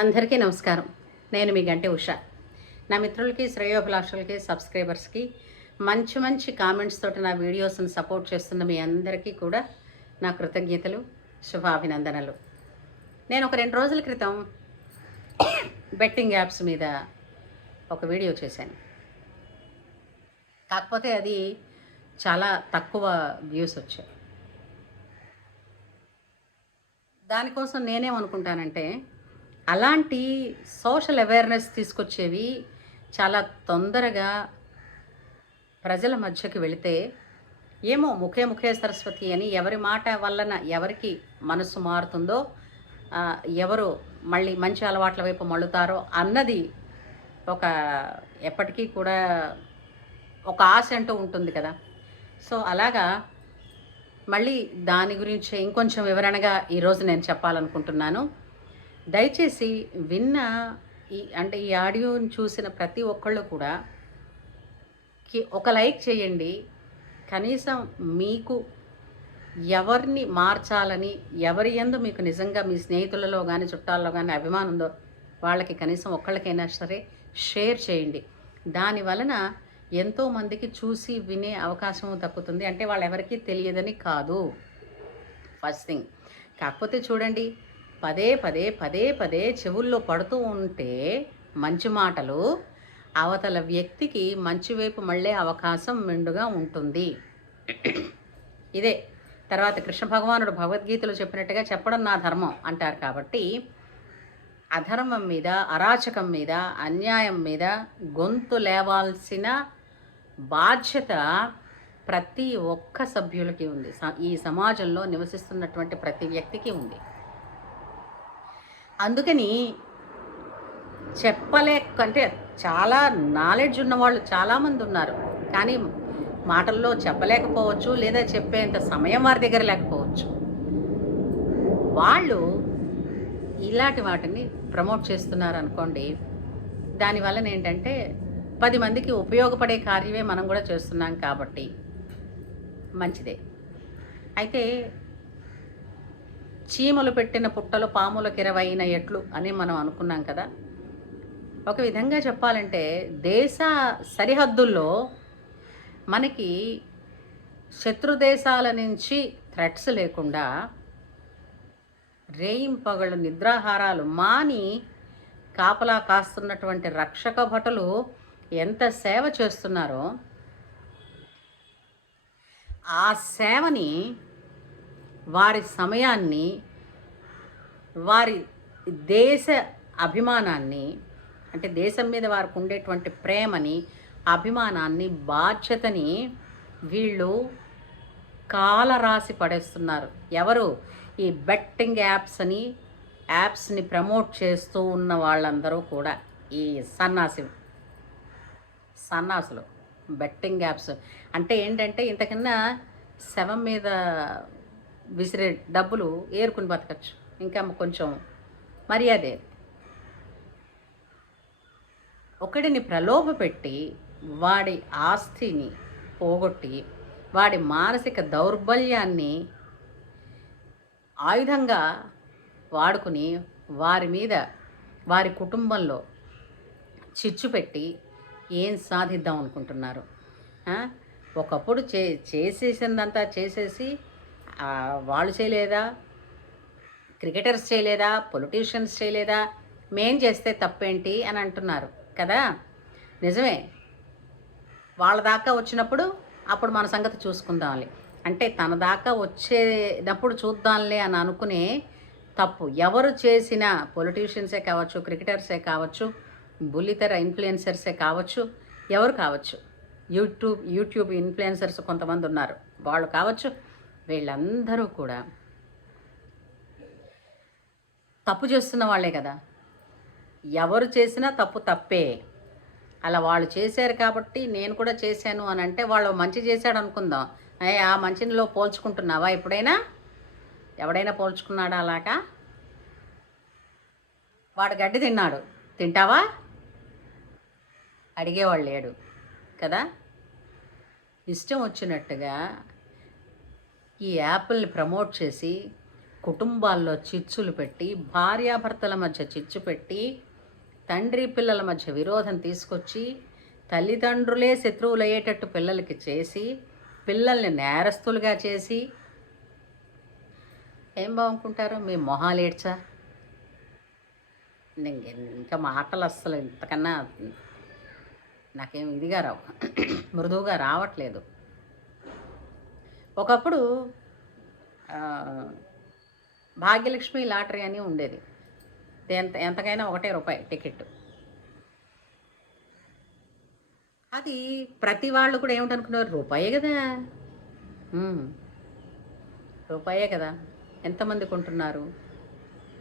అందరికీ నమస్కారం. నేను మీ గంటి ఉష. నా మిత్రులకి, శ్రేయోభిలాషులకి, సబ్స్క్రైబర్స్కి మంచి మంచి కామెంట్స్ తోటి నా వీడియోస్ని సపోర్ట్ చేస్తున్న మీ అందరికీ కూడా నా కృతజ్ఞతలు, శుభాభినందనలు. నేను ఒక 2 రోజుల క్రితం బెట్టింగ్ యాప్స్ మీద ఒక వీడియో చేశాను. కాకపోతే అది చాలా తక్కువ వ్యూస్ వచ్చాయి. దానికోసం నేనేమనుకుంటానంటే, అలాంటి సోషల్ అవేర్నెస్ తీసుకొచ్చేవి చాలా తొందరగా ప్రజల మధ్యకి వెళితే, ఏమో ముఖే సరస్వతి అని ఎవరి మాట వలన ఎవరికి మనసు మారుతుందో, ఎవరు మళ్ళీ మంచి అలవాట్ల వైపు మళ్ళుతారో అన్నది ఒక ఎప్పటికీ కూడా ఒక ఆశ అంటూ ఉంటుంది కదా. సో అలాగా మళ్ళీ దాని గురించి ఇంకొంచెం వివరణగా ఈరోజు నేను చెప్పాలనుకుంటున్నాను. దయచేసి విన్న ఈ ఆడియోని చూసిన ప్రతి ఒక్కళ్ళు కూడా ఒక లైక్ చేయండి. కనీసం మీకు ఎవరిని మార్చాలని, ఎవరి యందు మీకు నిజంగా మీ స్నేహితులలో కానీ చుట్టాల్లో కానీ అభిమానం ఉందో వాళ్ళకి కనీసం ఒక్కళ్ళకైనా సరే షేర్ చేయండి. దాని వలన ఎంతోమందికి చూసి వినే అవకాశం దక్కుతుంది. అంటే వాళ్ళు ఎవరికీ తెలియదని కాదు, ఫస్ట్ థింగ్. కాకపోతే చూడండి, పదే చెవుల్లో పడుతూ ఉంటే మంచి మాటలు అవతల వ్యక్తికి మంచి వైపు మళ్ళీ అవకాశం మెండుగా ఉంటుంది. ఇదే తర్వాత కృష్ణ భగవానుడు భగవద్గీతలో చెప్పినట్టుగా చెప్పడం నా ధర్మం అంటారు. కాబట్టి అధర్మం మీద, అరాచకం మీద, అన్యాయం మీద గొంతు లేవాల్సిన బాధ్యత ప్రతి ఒక్క సభ్యులకి ఉంది. ఈ సమాజంలో నివసిస్తున్నటువంటి ప్రతి వ్యక్తికి ఉంది. అందుకని అంటే చాలా నాలెడ్జ్ ఉన్నవాళ్ళు చాలామంది ఉన్నారు, కానీ మాటల్లో చెప్పలేకపోవచ్చు, లేదా చెప్పేంత సమయం వారి దగ్గర లేకపోవచ్చు. వాళ్ళు ఇలాంటి వాటిని ప్రమోట్ చేస్తున్నారు అనుకోండి. దానివల్ల ఏంటంటే 10 మందికి ఉపయోగపడే కార్యమే మనం కూడా చేస్తున్నాం కాబట్టి మంచిదే. అయితే చీమలు పెట్టిన పుట్టలు పాములకు 20 ఎట్లు అని మనం అనుకున్నాం కదా. ఒక విధంగా చెప్పాలంటే దేశ సరిహద్దుల్లో మనకి శత్రు దేశాల నుంచి థ్రెట్స్ లేకుండా రేయింపగళ్ళు నిద్రాహారాలు మాని కాపలా కాస్తున్నటువంటి రక్షక భటులు ఎంత సేవ చేస్తున్నారో, ఆ సేవని, వారి సమయాన్ని, వారి దేశ అభిమానాన్ని, అంటే దేశం మీద వారికి ఉండేటువంటి ప్రేమని, అభిమానాన్ని, బాధ్యతని వీళ్ళు కాలరాసి పడేస్తున్నారు. ఎవరు? ఈ బెట్టింగ్ యాప్స్ని ప్రమోట్ చేస్తూ ఉన్న వాళ్ళందరూ కూడా ఈ సన్నాసులు. బెట్టింగ్ యాప్స్ అంటే ఏంటంటే, ఇంతకన్నా శవం మీద విసిరే డబ్బులు ఏరుకుని బతకచ్చు. ఇంకా కొంచెం మర్యాదే. ఒకడిని ప్రలోభ పెట్టి వాడి ఆస్తిని పోగొట్టి వాడి మానసిక దౌర్బల్యాన్ని ఆయుధంగా వాడుకుని వారి మీద, వారి కుటుంబంలో చిచ్చు పెట్టి ఏం సాధిద్దాం అనుకుంటున్నారు? ఒకప్పుడు చేసేసిందంతా చేసేసి వాళ్ళు చేయలేదా, క్రికెటర్స్ చేయలేదా, పొలిటీషియన్స్ చేయలేదా, మేం చేస్తే తప్పేంటి అని అంటున్నారు కదా. నిజమే, వాళ్ళ దాకా వచ్చినప్పుడు అప్పుడు మన సంగతి చూసుకుందాంలే, అంటే తన దాకా వచ్చేటప్పుడు చూద్దాంలే అని అనుకునే తప్పు ఎవరు చేసినా, పొలిటీషియన్సే కావచ్చు, క్రికెటర్సే కావచ్చు, బుల్లితెర ఇన్ఫ్లుయెన్సర్సే కావచ్చు, ఎవరు కావచ్చు, యూట్యూబ్ ఇన్ఫ్లుయెన్సర్స్ కొంతమంది ఉన్నారు, వాళ్ళు కావచ్చు, వీళ్ళందరూ కూడా తప్పు చేస్తున్న వాళ్ళే కదా. ఎవరు చేసినా తప్పు తప్పే. అలా వాళ్ళు చేశారు కాబట్టి నేను కూడా చేశాను అని అంటే, వాళ్ళు మంచి చేశాడు అనుకుందాం, ఆ మంచిలో పోల్చుకుంటున్నావా? ఎవడైనా పోల్చుకున్నాడా? అలాగా వాడు గడ్డి తిన్నాడు, తింటావా? అడిగేవాళ్ళు లేడు కదా. ఇష్టం వచ్చినట్టుగా ఈ యాప్ని ప్రమోట్ చేసి కుటుంబాల్లో చిచ్చులు పెట్టి, భార్యాభర్తల మధ్య చిచ్చు పెట్టి, తండ్రి పిల్లల మధ్య విరోధం తీసుకొచ్చి, తల్లిదండ్రులే శత్రువులయ్యేటట్టు పిల్లలకి చేసి, పిల్లల్ని నేరస్తులుగా చేసి ఏం బాగుంటుంటారు? మీ మొహాలేడ్చా? ఇంకా మాటలు అస్సలు ఇంతకన్నా నాకేం ఇదిగా రావు, మృదువుగా రావట్లేదు. ఒకప్పుడు భాగ్యలక్ష్మి లాటరీ అని ఉండేది. ఎంతకైనా ₹1 టికెట్. అది ప్రతి వాళ్ళు కూడా ఏమిటనుకున్నారు? రూపాయే కదా, రూపాయే కదా. ఎంతమంది కొంటున్నారు?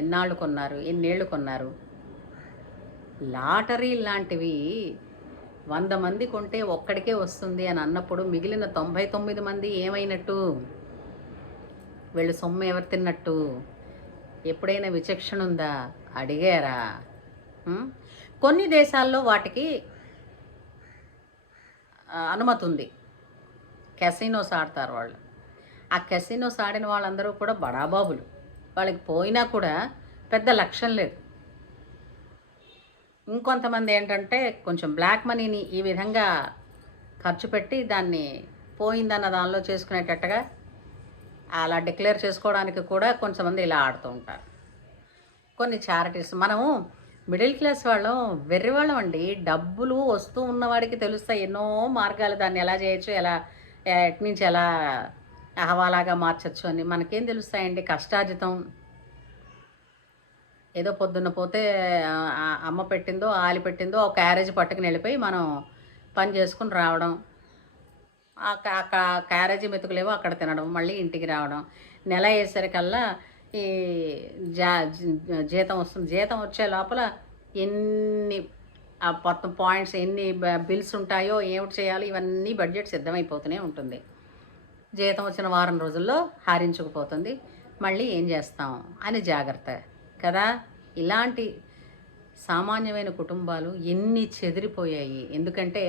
ఎన్నాళ్ళు కొన్నారు? ఎన్నేళ్ళు కొన్నారు? లాటరీ లాంటివి 100 మంది కొంటే ఒక్కడికే వస్తుంది అని అన్నప్పుడు మిగిలిన 99 మంది ఏమైనట్టు? వీళ్ళు సొమ్ము ఎవరు తిన్నట్టు? ఎప్పుడైనా విచక్షణ ఉందా? అడిగారా? కొన్ని దేశాల్లో వాటికి అనుమతి ఉంది. కెసినోస్ ఆడతారు వాళ్ళు. ఆ కెసినోస్ ఆడిన వాళ్ళందరూ కూడా బడాబాబులు. వాళ్ళకి పోయినా కూడా పెద్ద లక్ష్యం లేదు. ఇంకొంతమంది ఏంటంటే కొంచెం బ్లాక్ మనీని ఈ విధంగా ఖర్చు పెట్టి దాన్ని పోయిందన్న దానిలో చేసుకునేటట్టుగా అలా డిక్లేర్ చేసుకోవడానికి కూడా కొంతమంది ఇలా ఆడుతూ ఉంటారు. కొన్ని చారిటీస్, మనము మిడిల్ క్లాస్ వాళ్ళం వెర్రివాళ్ళం అండి. డబ్బులు వస్తూ ఉన్నవాడికి తెలుస్తాయి ఎన్నో మార్గాలు, దాన్ని ఎలా చేయొచ్చు, ఎలా ఎట్నుంచి ఎలా హవాలాగా మార్చచ్చు అని. మనకేం తెలుస్తాయండి? కష్టార్జితం. ఏదో పొద్దున్న పోతే అమ్మ పెట్టిందో ఆలి పెట్టిందో ఒక క్యారేజ్ పట్టుకుని వెళ్ళిపోయి మనం పని చేసుకుని రావడం, క్యారేజీ మెతుకులేవో అక్కడ తినడం, మళ్ళీ ఇంటికి రావడం. నెల అయ్యేసరికల్లా ఈ జీతం వస్తుంది. జీతం వచ్చే లోపల ఎన్ని మొత్తం పాయింట్స్, ఎన్ని బిల్స్ ఉంటాయో, ఏమిటి చేయాలో ఇవన్నీ బడ్జెట్ సిద్ధమైపోతూనే ఉంటుంది. జీతం వచ్చిన వారం రోజుల్లో హారించుకుపోతుంది. మళ్ళీ ఏం చేస్తాం అని జాగ్రత్త కదా. ఇలాంటి సామాన్యమైన కుటుంబాలు ఎన్ని చెదిరిపోయాయి. ఎందుకంటే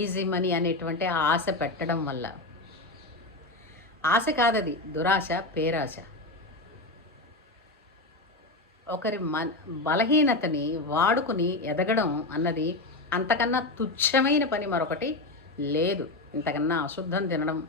ఈజీ మనీ అనేటువంటి ఆశ పెట్టడం వల్ల. ఆశ కాదది, దురాశ, పేరాశ. ఒకరి బలహీనతని వాడుకుని ఎదగడం అన్నది అంతకన్నా తుచ్చమైన పని మరొకటి లేదు. ఇంతకన్నా అశుద్ధం తినడం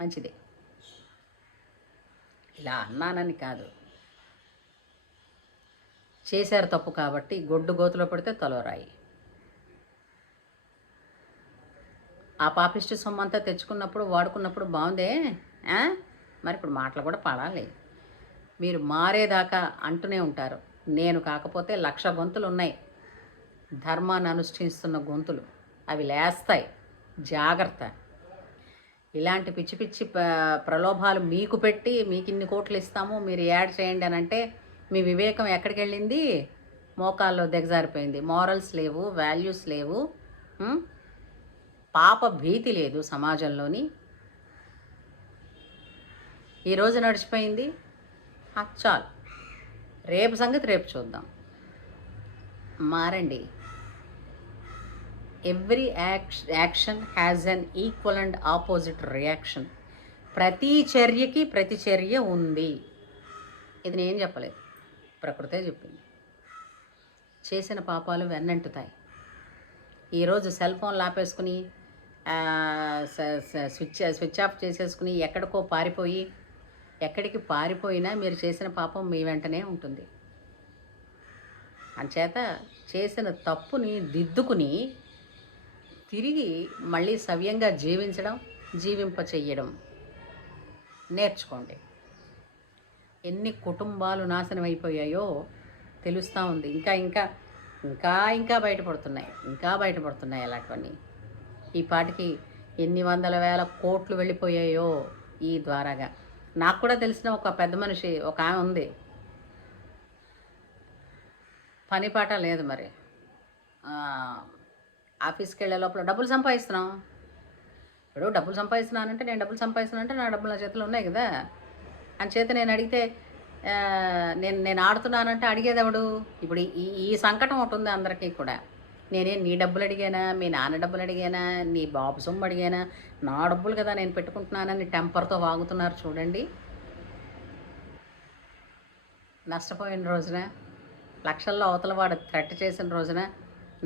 మంచిదే. ఇలా అన్నానని కాదు, చేశారు తప్పు కాబట్టి గొడ్డు గోతులో పడితే తలోరాయి. ఆ పాపిష్టి సొమ్మంతా తెచ్చుకున్నప్పుడు వాడుకున్నప్పుడు బాగుందే, మరి ఇప్పుడు మాటలు కూడా పడాలి. మీరు మారేదాకా అంటూనే ఉంటారు. నేను కాకపోతే 1,00,000 గొంతులు ఉన్నాయి ధర్మాన్ని అనుష్ఠిస్తున్న గొంతులు, అవి లేస్తాయి. జాగ్రత్త. ఇలాంటి పిచ్చి పిచ్చి ప్రలోభాలు మీకు పెట్టి మీకు ఇన్ని కోట్లు ఇస్తాము మీరు యాడ్ చేయండి అని అంటే మీ వివేకం ఎక్కడికి వెళ్ళింది? మోకాల్లో దిగజారిపోయింది. మారల్స్ లేవు, వాల్యూస్ లేవు, పాప భీతి లేదు సమాజంలోని. ఈరోజు నడిచిపోయింది, చాలు. రేపు సంగతి రేపు చూద్దాం. మారండి. Every action has an equal and opposite reaction. ప్రతి చర్యకి ప్రతిచర్య ఉంది. ఇది నేను చెప్పలేదు, ప్రకృతే చెప్పింది. చేసిన పాపాలు వెన్నంటుతాయి. ఈరోజు సెల్ ఫోన్లు ఆపేసుకుని స్విచ్ ఆఫ్ చేసేసుకుని ఎక్కడికో పారిపోయి, ఎక్కడికి పారిపోయినా మీరు చేసిన పాపం మీ వెంటనే ఉంటుంది. అంచేత చేసిన తప్పుని దిద్దుకుని తిరిగి మళ్ళీ సవ్యంగా జీవించడం, జీవింపచెయ్యడం నేర్చుకోండి. ఎన్ని కుటుంబాలు నాశనం అయిపోయాయో తెలుస్తూ ఉంది. ఇంకా ఇంకా ఇంకా ఇంకా బయటపడుతున్నాయి అలాంటివన్నీ. ఈ పాటికి ఎన్ని వందల వేల కోట్లు వెళ్ళిపోయాయో ఈ ద్వారాగా. నాకు కూడా తెలిసిన ఒక పెద్ద మనిషి, ఒక ఆమె ఉంది, పని పాట లేదు. మరి ఆఫీస్కి వెళ్ళే లోపల డబ్బులు సంపాదిస్తున్నాం. ఇప్పుడు డబ్బులు సంపాదిస్తున్నానంటే నేను డబ్బులు సంపాదిస్తున్నానంటే నా డబ్బులు నా చేతిలో ఉన్నాయి కదా. అంచేత నేను అడిగితే నేను ఆడుతున్నానంటే అడిగేదెవడు? ఇప్పుడు ఈ సంకటం ఒకటి ఉంది అందరికీ కూడా. నేనేం నీ డబ్బులు అడిగానా, మీ నాన్న డబ్బులు అడిగానా, నీ బాబు సొమ్ము అడిగానా? నా డబ్బులు కదా నేను పెట్టుకుంటున్నానని టెంపర్తో వాగుతున్నారు చూడండి. నష్టపోయిన రోజున, లక్షల్లో అవతల వాడు థ్రెట్ చేసిన రోజున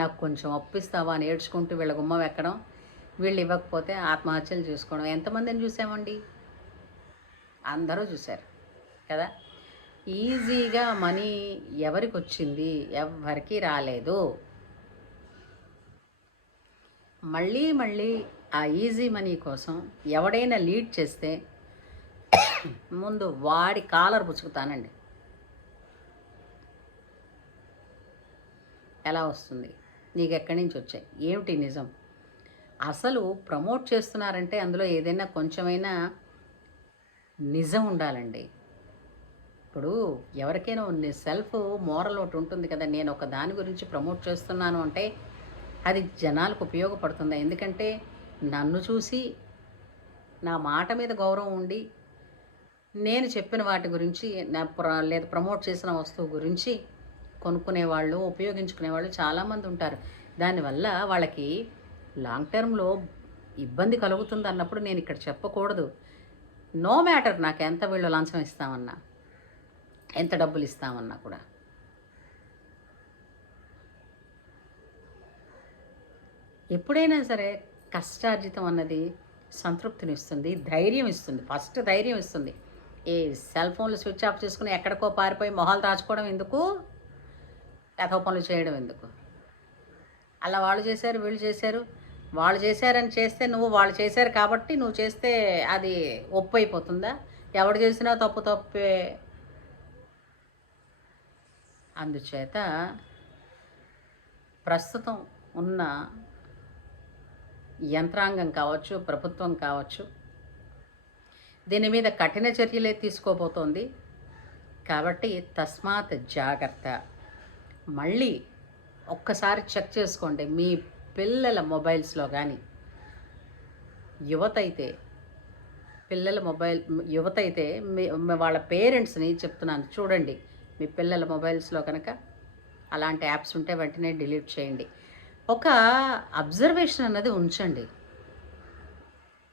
నాకు కొంచెం అప్పిస్తావా అని ఏడ్చుకుంటూ వీళ్ళ గుమ్మం ఎక్కడం, వీళ్ళు ఇవ్వకపోతే ఆత్మహత్యలు చేసుకోవడం ఎంతమందిని చూసామండి? అందరూ చూశారు కదా. ఈజీగా మనీ ఎవరికి వచ్చింది? ఎవ్వరికీ రాలేదు. మళ్ళీ మళ్ళీ ఆ ఈజీ మనీ కోసం ఎవడైనా లీడ్ చేస్తే ముందు వాడి కాలర్ పుచ్చుకుతానండి. ఎలా వస్తుంది? నీకు ఎక్కడి నుంచి వచ్చాయి? ఏమిటి నిజం? అసలు ప్రమోట్ చేస్తున్నారంటే అందులో ఏదైనా కొంచెమైనా నిజం ఉండాలండి. ఇప్పుడు ఎవరికైనా సెల్ఫ్ మోరల్ ఒకటి ఉంటుంది కదా. నేను ఒక దాని గురించి ప్రమోట్ చేస్తున్నాను అంటే అది జనాలకు ఉపయోగపడుతుంది. ఎందుకంటే నన్ను చూసి నా మాట మీద గౌరవం ఉండి నేను చెప్పిన వాటి గురించి లేదా ప్రమోట్ చేసిన వస్తువు గురించి కొనుక్కునేవాళ్ళు, ఉపయోగించుకునేవాళ్ళు చాలామంది ఉంటారు. దానివల్ల వాళ్ళకి లాంగ్ టర్మ్లో ఇబ్బంది కలుగుతుంది అన్నప్పుడు నేను ఇక్కడ చెప్పకూడదు. నో మ్యాటర్ నాకు ఎంత వీళ్ళు లంచం ఇస్తామన్నా, ఎంత డబ్బులు ఇస్తామన్నా కూడా. ఎప్పుడైనా సరే కష్టార్జితం అన్నది సంతృప్తినిస్తుంది, ధైర్యం ఇస్తుంది. ఫస్ట్ ధైర్యం ఇస్తుంది. ఈ సెల్ ఫోన్లు స్విచ్ ఆఫ్ చేసుకుని ఎక్కడికో పారిపోయి మొహాలు దాచుకోవడం ఎందుకు? కథో పనులు చేయడం ఎందుకు? అలా వాళ్ళు చేశారు, వీళ్ళు చేశారు, వాళ్ళు చేశారని చేస్తే నువ్వు వాళ్ళు చేశారు కాబట్టి నువ్వు చేస్తే అది ఒప్పు అయిపోతుందా? ఎవడు చేసినా తప్పు తప్పే. అందుచేత ప్రస్తుతం ఉన్న యంత్రాంగం కావచ్చు, ప్రభుత్వం కావచ్చు, దీని మీద కఠిన చర్యలే తీసుకోబోతోంది. కాబట్టి తస్మాత్ జాగ్రత్త. మళ్ళీ ఒక్కసారి చెక్ చేసుకోండి. మీ పిల్లల మొబైల్స్లో కానీ యువత అయితే వాళ్ళ పేరెంట్స్ని చెప్తున్నాను, చూడండి మీ పిల్లల మొబైల్స్లో కనుక అలాంటి యాప్స్ ఉంటే వెంటనే డిలీట్ చేయండి. ఒక అబ్జర్వేషన్ అన్నది ఉంచండి,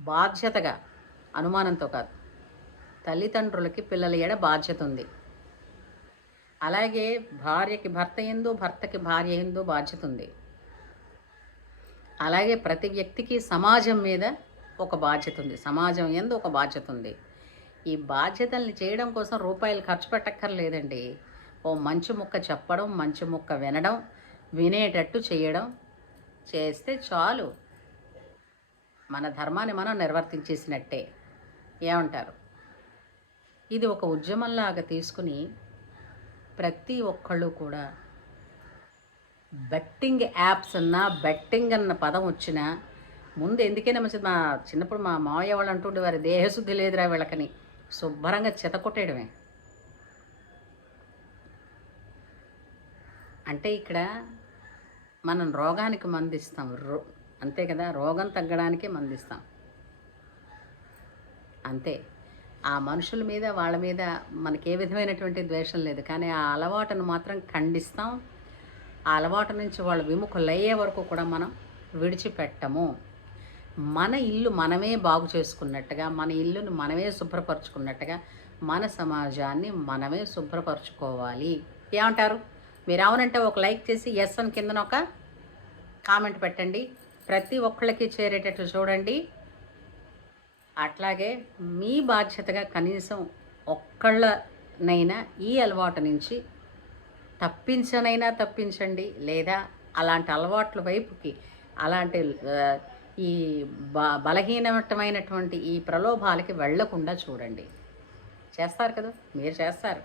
బాధ్యతగా, అనుమానంతో కాదు. తల్లిదండ్రులకి పిల్లల ఎడ బాధ్యత ఉంది. అలాగే భార్యకి భర్త యందు, భర్తకి భార్య యందు బాధ్యత ఉంది. అలాగే ప్రతి వ్యక్తికి సమాజం మీద ఒక బాధ్యత ఉంది, సమాజం యందు ఒక బాధ్యత ఉంది. ఈ బాధ్యతల్ని చేయడం కోసం రూపాయలు ఖర్చు పెట్టక్కర్లేదండి. ఓ మంచి ముక్క చెప్పడం, మంచి ముక్క వినడం, వినేటట్టు చేయడం చేస్తే చాలు. మన ధర్మాన్ని మనం నిర్వర్తించేసినట్టే. ఏమంటారు? ఇది ఒక ఉద్యమంలాగా తీసుకుని ప్రతి ఒక్కళ్ళు కూడా బెట్టింగ్ యాప్స్ అన్నా, బెట్టింగ్ అన్న పదం వచ్చినా ముందు ఎందుకైనా మంచిది. మా చిన్నప్పుడు మా మావయ్య వాళ్ళు అంటుండేవారు, దేహశుద్ధి లేదురా వీళ్ళకని. శుభ్రంగా చెతకొట్టేయడమే. అంటే ఇక్కడ మనం రోగానికి మందిస్తాం, అంతే కదా. రోగం తగ్గడానికి మందిస్తాం అంతే. ఆ మనుషుల మీద వాళ్ళ మీద మనకి ఏ విధమైనటువంటి ద్వేషం లేదు, కానీ ఆ అలవాటును మాత్రం ఖండిస్తాం. ఆ అలవాటు నుంచి వాళ్ళు విముఖులయ్యే వరకు కూడా మనం విడిచిపెట్టము. మన ఇల్లు మనమే బాగు చేసుకున్నట్టుగా, మన ఇల్లును మనమే శుభ్రపరచుకున్నట్టుగా మన సమాజాన్ని మనమే శుభ్రపరచుకోవాలి. ఏమంటారు? మీరు అవునంటే ఒక లైక్ చేసి ఎస్ అని కిందన ఒక కామెంట్ పెట్టండి. ప్రతి ఒక్కళ్ళకి చేరేటట్లు చూడండి. అట్లాగే మీ బాధ్యతగా కనీసం ఒక్కళ్ళనైనా ఈ అలవాటు నుంచి తప్పించండి, లేదా అలాంటి అలవాట్ల వైపుకి, అలాంటి ఈ బలహీనమైనటువంటి ఈ ప్రలోభాలకి వెళ్లకుండా చూడండి. చేస్తారు కదా, మీరు చేస్తారు.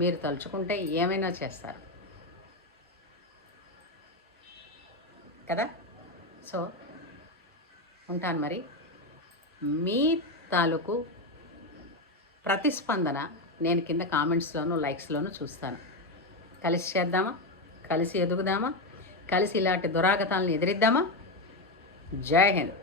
మీరు తలుచుకుంటే ఏమైనా చేస్తారు కదా. సో ఉంటాను మరి. మీ తాలూకు ప్రతిస్పందన నేను కింద కామెంట్స్లోను, లైక్స్లోను చూస్తాను. కలిసి చేద్దామా? కలిసి ఎదుగుదామా? కలిసి ఇలాంటి దురాగతాలను ఎదిరిద్దామా? జై హింద్.